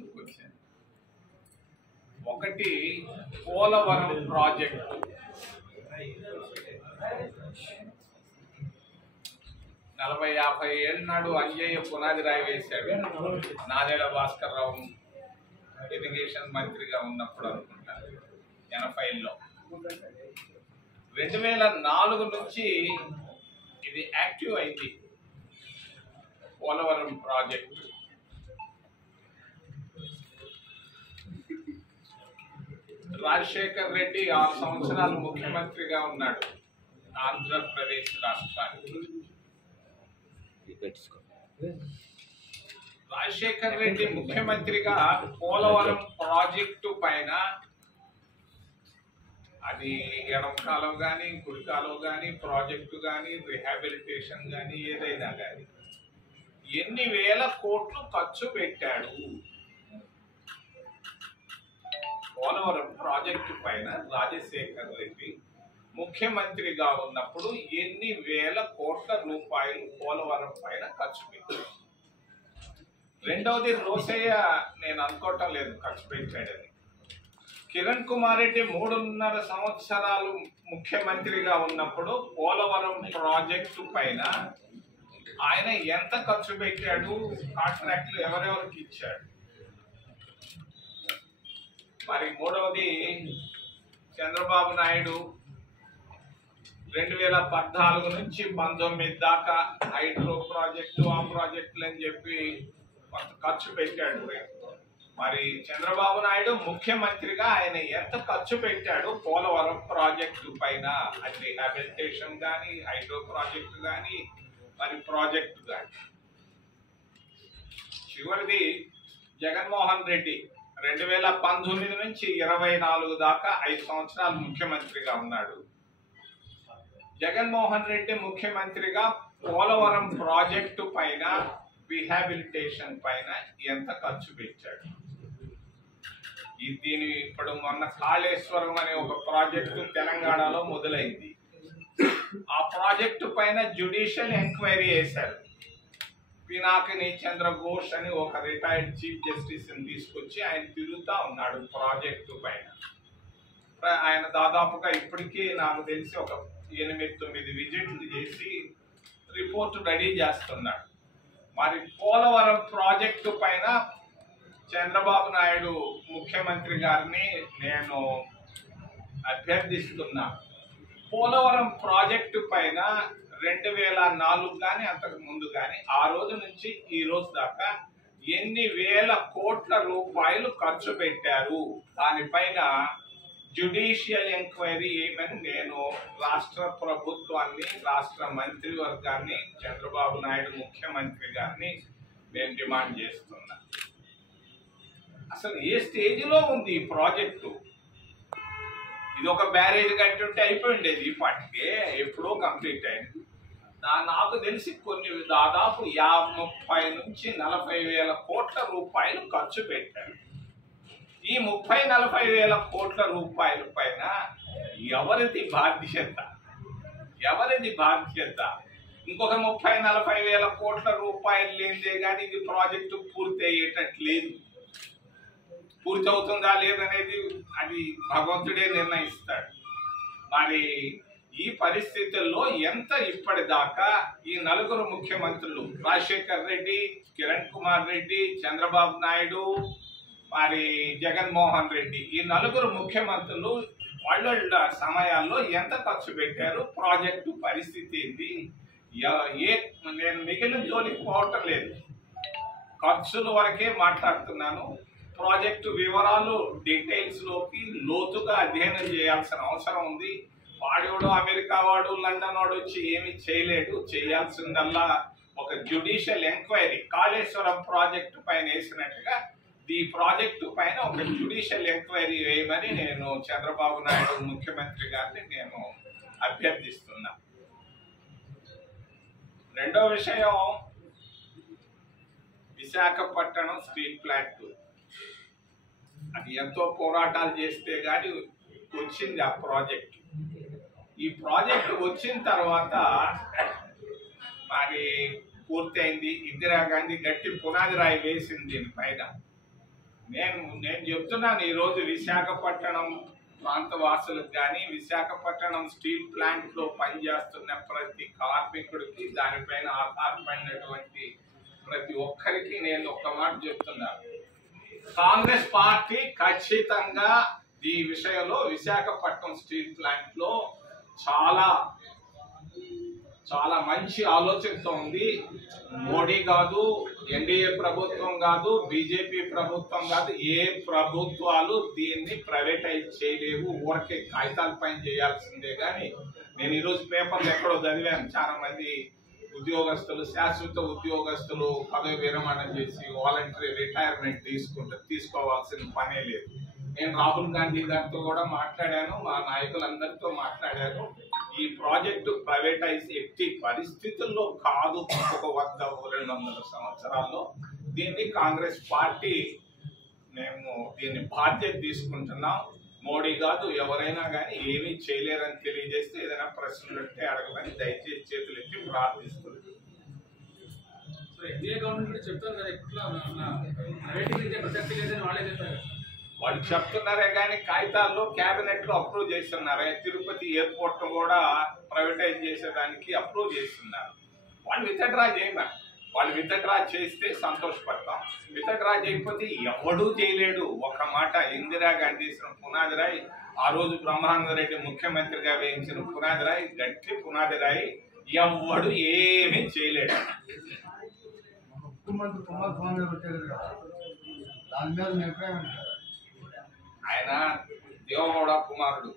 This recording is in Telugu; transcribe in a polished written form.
ముందుకు వచ్చాను. ఒకటి పోలవరం ప్రాజెక్టు. 40-50 ఏళ్ళ నాడు అంజయ్య పునాది రాయి వేశాడు. నాదెళ్ల భాస్కర్ రావు ఇరిగేషన్ మంత్రిగా ఉన్నప్పుడు అనుకుంటా 80లో. 2004 నుంచి ఇది యాక్టివ్ అయింది పోలవరం ప్రాజెక్టు. రాజశేఖర్ రెడ్డి 6 సంవత్సరాలు ముఖ్యమంత్రిగా ఉన్నాడు ఆంధ్రప్రదేశ్ రాష్ట్రానికి. రాజశేఖర్ రెడ్డి ముఖ్యమంత్రిగా పోలవరం ప్రాజెక్టు పైన, అది ఎడమ కాలువ కానీ కుడి కాలువ కానీ ప్రాజెక్టు కానీ రిహాబిలిటేషన్ కానీ ఏదైనా కానీ ఎన్ని వేల కోట్లు ఖర్చు పెట్టాడు పోలవరం ప్రాజెక్టు పైన రాజశేఖర్ రెడ్డి ముఖ్యమంత్రిగా ఉన్నప్పుడు ఎన్ని వేల కోట్ల రూపాయలు పోలవరం పైన ఖర్చు పెట్టాడు. రెండవది రోసయ్య నేను అనుకోవటం లేదు ఖర్చు పెట్టాడని. కిరణ్ కుమార్ రెడ్డి 3.5 సంవత్సరాలు ముఖ్యమంత్రిగా ఉన్నప్పుడు పోలవరం ప్రాజెక్టు పైన ఆయన ఎంత ఖర్చు పెట్టాడు, కాంట్రాక్ట్లు ఎవరెవరికి ఇచ్చాడు. మరి మూడవది చంద్రబాబు నాయుడు 2014 నుంచి 19 దాకా హైడ్రో ప్రాజెక్టు ఆ ప్రాజెక్టులు అని చెప్పి కొంత ఖర్చు పెట్టాడు. మరి చంద్రబాబు నాయుడు ముఖ్యమంత్రిగా ఆయన ఎంత ఖర్చు పెట్టాడు పోలవరం ప్రాజెక్టు పైన, అది రిహాబిలిటేషన్ కానీ హైడ్రో ప్రాజెక్టు కానీ మరి ప్రాజెక్టు కానీ. చివరిది జగన్మోహన్ రెడ్డి 2019 నుంచి 24 దాకా 5 సంవత్సరాలు ముఖ్యమంత్రిగా ఉన్నాడు. జగన్మోహన్ రెడ్డి ముఖ్యమంత్రిగా పోలవరం ప్రాజెక్టు పైన రిహాబిలిటేషన్ పైన ఎంత ఖర్చు పెట్టాడు. దీని ఇప్పుడు మొన్న కాళేశ్వరం అనే ఒక ప్రాజెక్టు తెలంగాణలో మొదలైంది. ఆ ప్రాజెక్టు పైన జ్యుడిషియల్ ఎంక్వైరీ చేశారు. పినాకిని చంద్ర ఘోష్ అని ఒక రిటైర్డ్ చీఫ్ జస్టిస్ ని తీసుకొచ్చి ఆయన తిరుగుతా ఉన్నాడు ప్రాజెక్టు పైన. ఆయన దాదాపుగా ఇప్పటికీ నాకు తెలిసి ఒక 8-9 విజిట్లు చేసి రిపోర్ట్ రెడీ చేస్తున్నాడు. మరి పోలవరం ప్రాజెక్టు పైన చంద్రబాబు నాయుడు ముఖ్యమంత్రి గారిని నేను అభ్యర్థిస్తున్నా, పోలవరం ప్రాజెక్టు పైన 2004 కానీ అంతకు ముందు కానీ ఆ రోజు నుంచి ఈ రోజు దాకా ఎన్ని వేల కోట్ల రూపాయలు ఖర్చు పెట్టారు, దానిపైన జ్యుడిషియల్ ఎంక్వైరీ ఏమని నేను రాష్ట్ర ప్రభుత్వాన్ని, రాష్ట్ర మంత్రివర్గాన్ని, చంద్రబాబు నాయుడు ముఖ్యమంత్రి గారిని నేను డిమాండ్ చేస్తున్నా. అసలు ఏ స్టేజ్లో ఉంది ఈ ప్రాజెక్టు? ఇది ఒక బ్యారేజ్ కట్టి ఉంటే అయిపోయి ఉండేది, ఈ పాటికే ఎప్పుడో కంప్లీట్ అయింది. నాకు తెలిసి దాదాపు 30 నుంచి 40 వేల కోట్ల రూపాయలు ఖర్చు పెట్టారు. ఈ 30-40 వేల కోట్ల రూపాయల పైన ఎవరిది బాధ్యత? ఇంకొక 30-40 వేల కోట్ల రూపాయలు లేదే కానీ ఇది ప్రాజెక్టు పూర్తి అయ్యేటట్లేదు. పూర్తి అవుతుందా లేదనేది అది భగవంతుడే నిర్ణయిస్తాడు. మరి ఈ పరిస్థితుల్లో ఎంత ఇప్పటిదాకా ఈ 4 ముఖ్యమంత్రులు రాజశేఖర్ రెడ్డి, కిరణ్ కుమార్ రెడ్డి, చంద్రబాబు నాయుడు, మరి జగన్మోహన్ రెడ్డి, ఈ 4 ముఖ్యమంత్రులు వాళ్ళ సమయాల్లో ఎంత ఖర్చు పెట్టారు, ప్రాజెక్టు పరిస్థితి ఏంది? నేను మిగిలిన జోలికి పోవటం లేదు, ఖర్చుల వరకే మాట్లాడుతున్నాను. ప్రాజెక్టు వివరాలు డీటెయిల్స్ లోకి లోతుగా అధ్యయనం చేయాల్సిన అవసరం ఉంది. వాడేవాడు అమెరికా వాడు లండన్ వాడు వచ్చి ఏమి చేయలేడు. చేయాల్సిందల్లా ఒక జ్యుడిషియల్ ఎంక్వైరీ, కాళేశ్వరం ప్రాజెక్టు పైన వేసినట్టుగా ఈ ప్రాజెక్టు పైన ఒక జ్యుడిషియల్ ఎంక్వైరీ వేయమని నేను చంద్రబాబు నాయుడు ముఖ్యమంత్రి గారిని నేను అభ్యర్థిస్తున్నా. రెండో విషయం, విశాఖపట్నం స్టీల్ ప్లాంట్. అది ఎంతో పోరాటాలు చేస్తే గాని వచ్చింది ఆ ప్రాజెక్ట్. ఈ ప్రాజెక్ట్ వచ్చిన తర్వాత మరి పూర్తయింది. ఇందిరాగాంధీ గట్టి పునాది రాయి వేసింది దీనిపైన. నేను చెప్తున్నాను, ఈరోజు విశాఖపట్నం ప్రాంత వాసులకు కానీ విశాఖపట్నం స్టీల్ ప్లాంట్ లో పనిచేస్తున్న ప్రతి కార్మికుడికి దానిపైన ఆధారపడినటువంటి ప్రతి ఒక్కరికి నేను ఒక్క మాట చెప్తున్నాను. కాంగ్రెస్ పార్టీ ఖచ్చితంగా ఈ విషయంలో విశాఖపట్నం స్టీల్ ప్లాంట్ లో చాలా చాలా మంచి ఆలోచనతో ఉంది. మోడీ కాదు, ఎన్డీఏ ప్రభుత్వం కాదు, బీజేపీ ప్రభుత్వం కాదు, ఏ ప్రభుత్వాలు దీన్ని ప్రైవేటైజ్ చేయలేవు. ఊరికే కాగితాల పైన చేయాల్సిందే. కానీ నేను ఈరోజు పేపర్లు ఎక్కడో చదివాను, చాలా మంది ఉద్యోగస్తులు, శాశ్వత ఉద్యోగస్తులు పదవి విరమణ చేసి వాలంటరీ రిటైర్మెంట్ తీసుకోవాల్సిన పనే లేదు. నేను రాహుల్ గాంధీ గారితో కూడా మాట్లాడాను, మా నాయకులందరితో మాట్లాడాను. ఈ ప్రాజెక్టు ప్రైవేటైజ్ ఎట్టి పరిస్థితుల్లో కాదు. ఒక 100-200 సంవత్సరాల్లో దీన్ని కాంగ్రెస్ పార్టీ మేము దీన్ని బాధ్యత తీసుకుంటున్నాం. మోడీ కాదు, ఎవరైనా కానీ ఏమీ చేయలేరని తెలియజేస్తే ఏదైనా ప్రశ్నలు ఉంటే అడగమని దయచేసి చేతులు ఎత్తి ప్రార్థిస్తుంది. వాళ్ళు చెప్తున్నారే కానీ కాగితాల్లో క్యాబినెట్ లో అప్రూవ్ చేస్తున్నారే. తిరుపతి ఎయిర్పోర్ట్ కూడా ప్రైవేటైజ్ చేసేదానికి అప్రూవ్ చేస్తున్నారు. వాళ్ళు విత్డ్రా చేయమని, వాళ్ళు విత్డ్రా చేస్తే సంతోషపడతాం. విత్డ్రా చేయకపోతే ఎవడూ చేయలేడు. ఒక మాట, ఇందిరాగాంధీ చేసిన పునాది రాయి, ఆ రోజు బ్రహ్మానందరెడ్డి ముఖ్యమంత్రిగా వేయించిన పునాది రాయి, గట్టి పునాది రాయి, ఎవడు ఏమీ చేయలేడు. ముఖ్యమంత్రి కుమారస్వామి గారు వచ్చారు కదా, దాని మీద మీ అభిప్రాయం? ఆయన దేవగౌడ కుమారుడు.